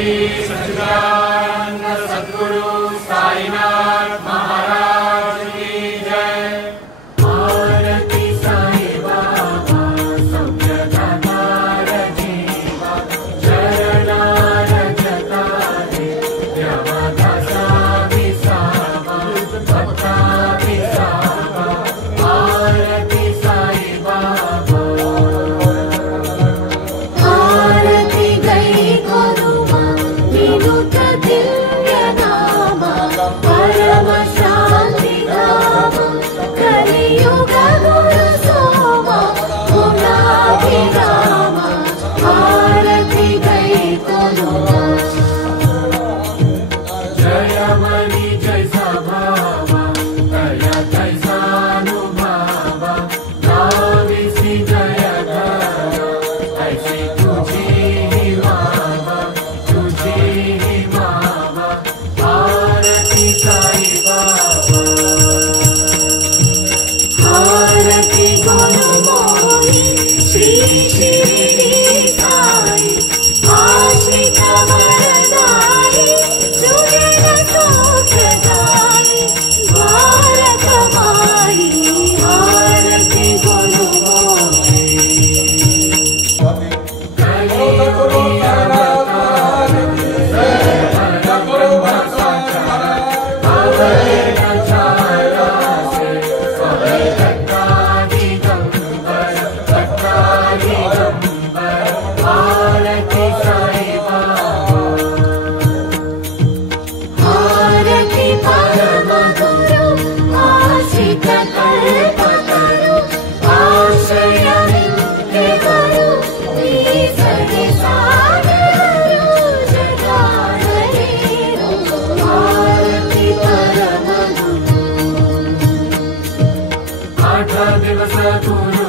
सच्चिदानंद सद्गुरु साईनाथ महाराज की जय। आरती साई बाबा सौख्यदातार जीवा चरणार जतारे देवदासा विसावा भक्ता विसावा। आरती साई बाबा आरती गई गुरुमा विनुत दिव्य नामा परम शांति धाम कलियुग गुरु सोमा गुणाभिरामा। आरती गई गुरुमा जय मणि जय सभावा दया तैसानुभावा नाविसी जय धरा ऐसी तुझी ही मावा तुझी ही मावा। आरती साई बाबा आरती गुरु मोहि श्री शिरडी साई आश्रित वरदाई सुजन सौख्यदाई द्वारक माई। आरती गुरु मोहि आरती साई बाबा आरती परम गुरु आश्रित कल्पतरु आश्रय नित्य गुरु श्री सागरु जगाधरेरु। आरती परम गुरु 8 दिवस गुरु